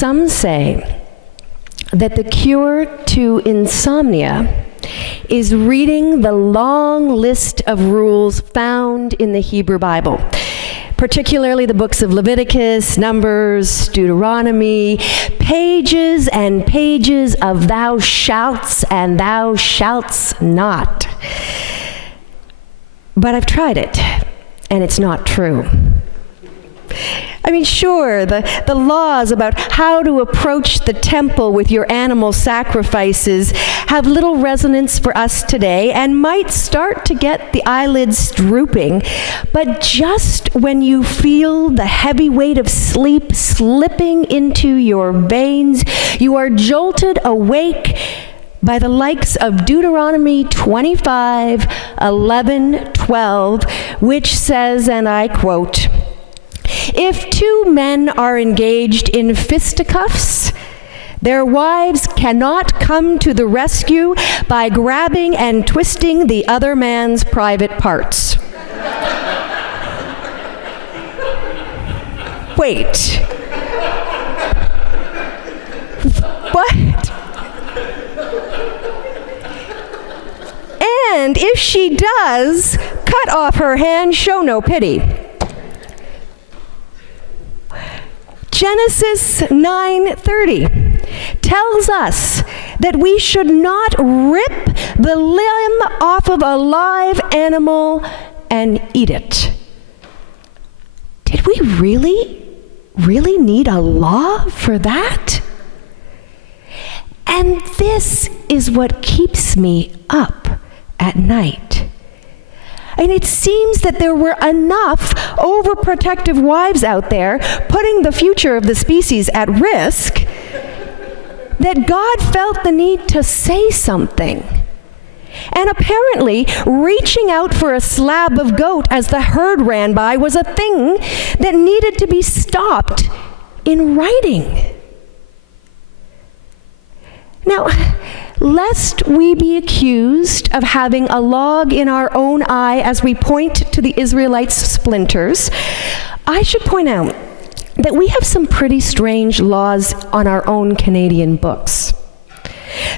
Some say that the cure to insomnia is reading the long list of rules found in the Hebrew Bible, particularly the books of Leviticus, Numbers, Deuteronomy, pages and pages of thou shalts and thou shalts not. But I've tried it, and it's not true. I mean, sure, the laws about how to approach the temple with your animal sacrifices have little resonance for us today and might start to get the eyelids drooping, but just when you feel the heavy weight of sleep slipping into your veins, you are jolted awake by the likes of Deuteronomy 25, 11, 12, which says, and I quote, "If two men are engaged in fisticuffs, their wives cannot come to the rescue by grabbing and twisting the other man's private parts." Wait. What? And if she does, cut off her hand, show no pity. Genesis 9:30 tells us that we should not rip the limb off of a live animal and eat it. Did we really need a law for that? And this is what keeps me up at night. And it seems that there were enough overprotective wives out there putting the future of the species at risk that God felt the need to say something. And apparently, reaching out for a slab of goat as the herd ran by was a thing that needed to be stopped in writing. Now, lest we be accused of having a log in our own eye as we point to the Israelites' splinters, I should point out that we have some pretty strange laws on our own Canadian books.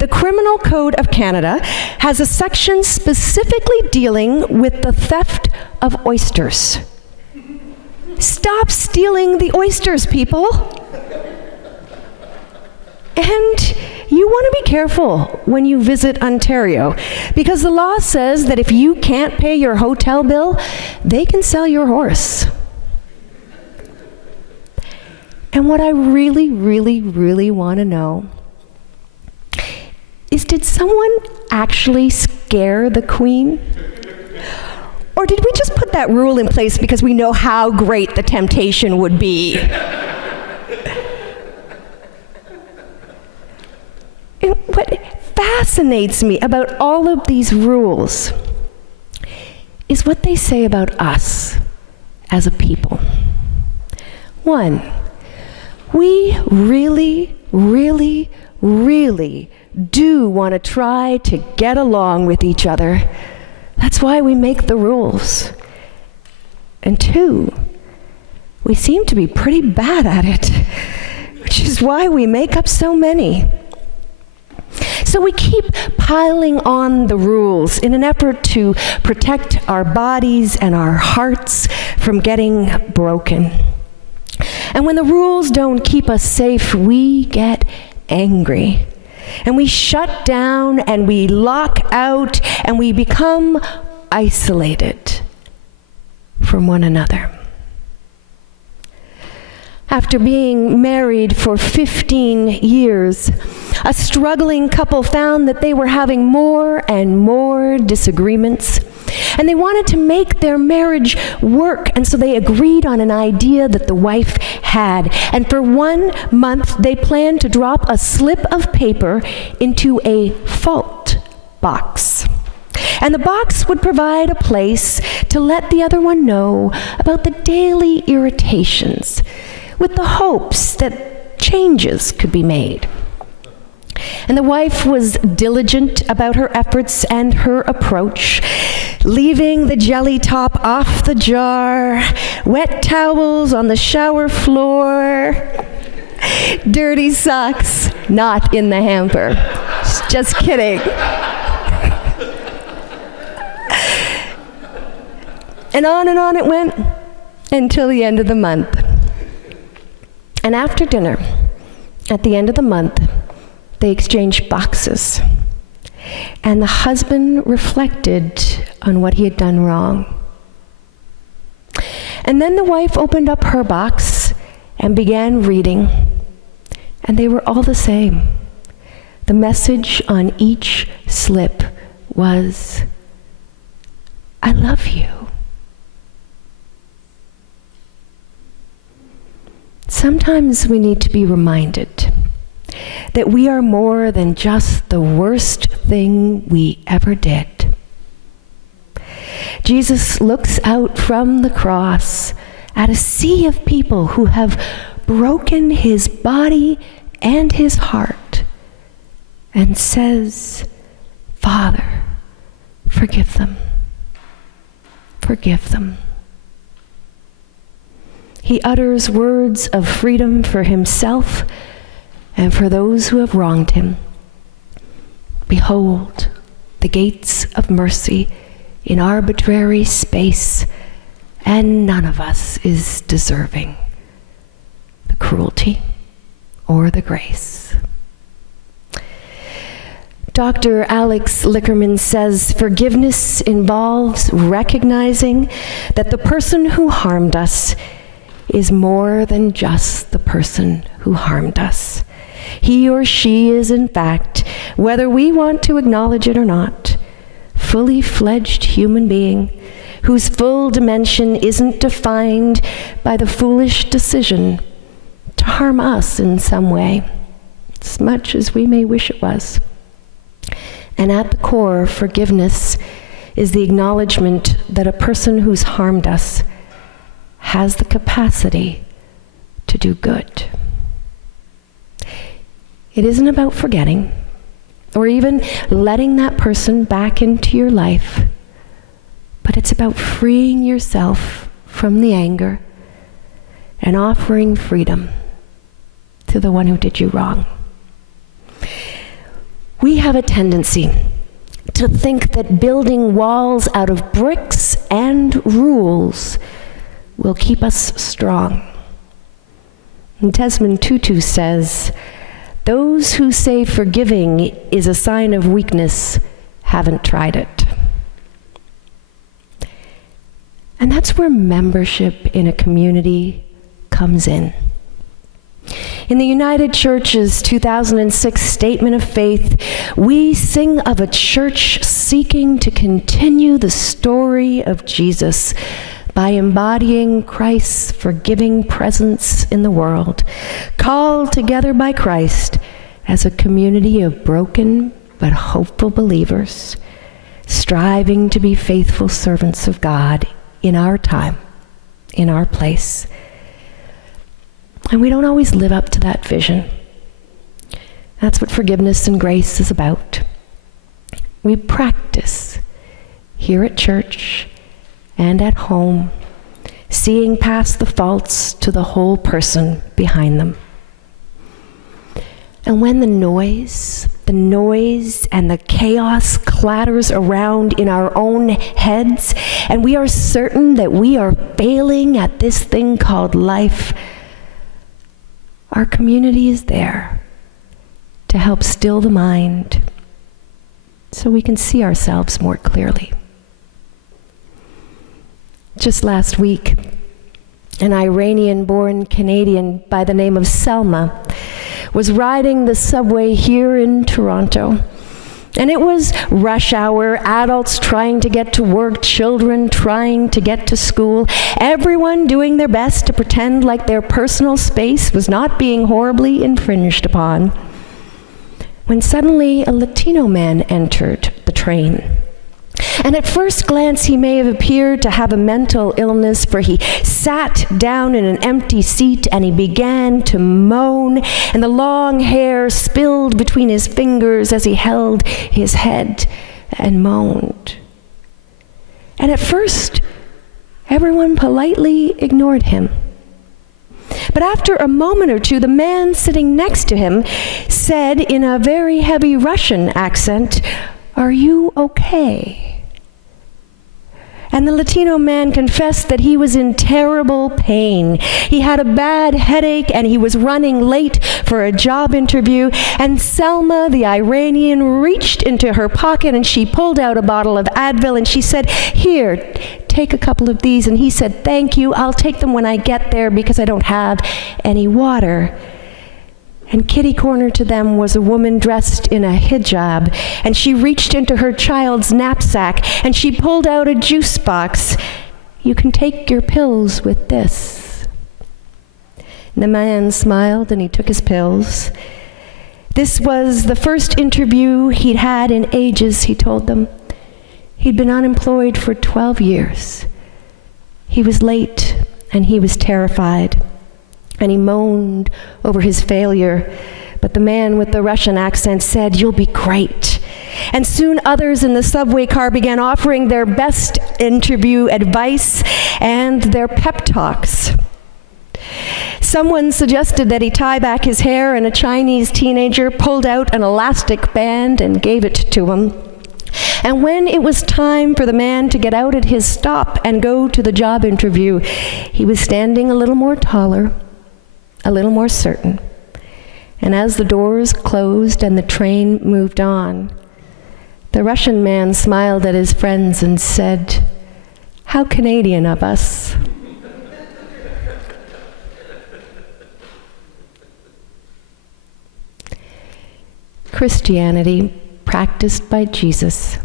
The Criminal Code of Canada has a section specifically dealing with the theft of oysters. Stop stealing the oysters, people. And you want to be careful when you visit Ontario, because the law says that if you can't pay your hotel bill, they can sell your horse. And what I really want to know is, did someone actually scare the Queen? Or did we just put that rule in place because we know how great the temptation would be? And what fascinates me about all of these rules is what they say about us as a people. One, we really do want to try to get along with each other. That's why we make the rules. And two, we seem to be pretty bad at it, which is why we make up so many. So we keep piling on the rules in an effort to protect our bodies and our hearts from getting broken. And when the rules don't keep us safe, we get angry. And we shut down and we lock out and we become isolated from one another. After being married for 15 years, a struggling couple found that they were having more and more disagreements, and they wanted to make their marriage work, and so they agreed on an idea that the wife had. And for 1 month, they planned to drop a slip of paper into a fault box. And the box would provide a place to let the other one know about the daily irritations, with the hopes that changes could be made. And the wife was diligent about her efforts and her approach, leaving the jelly top off the jar, wet towels on the shower floor, Dirty socks, not in the hamper. Just kidding. And on it went until the end of the month. And after dinner, at the end of the month, they exchanged boxes. And the husband reflected on what he had done wrong. And then the wife opened up her box and began reading. And they were all the same. The message on each slip was, I love you. Sometimes we need to be reminded that we are more than just the worst thing we ever did. Jesus looks out from the cross at a sea of people who have broken his body and his heart and says, Father, forgive them. Forgive them. He utters words of freedom for himself and for those who have wronged him. Behold, the gates of mercy in arbitrary space, and none of us is deserving the cruelty or the grace. Dr. Alex Lickerman says forgiveness involves recognizing that the person who harmed us is more than just the person who harmed us. He or she is, in fact, whether we want to acknowledge it or not, fully fledged human being whose full dimension isn't defined by the foolish decision to harm us in some way, as much as we may wish it was. And at the core, forgiveness is the acknowledgement that a person who's harmed us has the capacity to do good. It isn't about forgetting or even letting that person back into your life, but it's about freeing yourself from the anger and offering freedom to the one who did you wrong. We have a tendency to think that building walls out of bricks and rules will keep us strong. And Desmond Tutu says, those who say forgiving is a sign of weakness haven't tried it. And that's where membership in a community comes in. In the United Church's 2006 Statement of Faith, we sing of a church seeking to continue the story of Jesus by embodying Christ's forgiving presence in the world, called together by Christ as a community of broken but hopeful believers, striving to be faithful servants of God in our time, in our place. And we don't always live up to that vision. That's what forgiveness and grace is about. We practice here at church and at home, seeing past the faults to the whole person behind them. And when the noise and the chaos clatters around in our own heads, and we are certain that we are failing at this thing called life, our community is there to help still the mind so we can see ourselves more clearly. Just last week, an Iranian-born Canadian by the name of Selma was riding the subway here in Toronto. And it was rush hour, adults trying to get to work, children trying to get to school, everyone doing their best to pretend like their personal space was not being horribly infringed upon. When suddenly a Latino man entered the train. And at first glance, he may have appeared to have a mental illness, for he sat down in an empty seat and he began to moan, and the long hair spilled between his fingers as he held his head and moaned. And at first, everyone politely ignored him. But after a moment or two, the man sitting next to him said in a very heavy Russian accent, "Are you okay?" And the Latino man confessed that he was in terrible pain. He had a bad headache and he was running late for a job interview. And Selma, the Iranian, reached into her pocket and she pulled out a bottle of Advil and she said, "Here, take a couple of these." And he said, "Thank you, I'll take them when I get there because I don't have any water." And kitty corner to them was a woman dressed in a hijab, and she reached into her child's knapsack and she pulled out a juice box. "You can take your pills with this." And the man smiled and he took his pills. This was the first interview he'd had in ages, he told them. He'd been unemployed for 12 years. He was late and he was terrified. And he moaned over his failure. But the man with the Russian accent said, "You'll be great." And soon others in the subway car began offering their best interview advice and their pep talks. Someone suggested that he tie back his hair, and a Chinese teenager pulled out an elastic band and gave it to him. And when it was time for the man to get out at his stop and go to the job interview, he was standing a little more taller, a little more certain. And as the doors closed and the train moved on, the Russian man smiled at his friends and said, "How Canadian of us." Christianity, practiced by Jesus,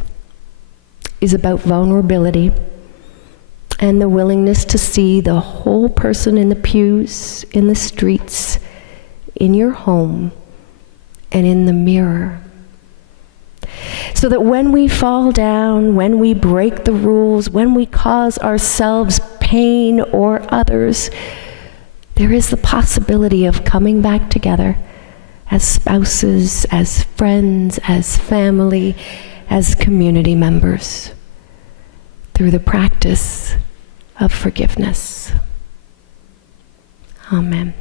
is about vulnerability and the willingness to see the whole person in the pews, in the streets, in your home, and in the mirror. So that when we fall down, when we break the rules, when we cause ourselves pain or others, there is the possibility of coming back together as spouses, as friends, as family, as community members, through the practice of forgiveness. Amen.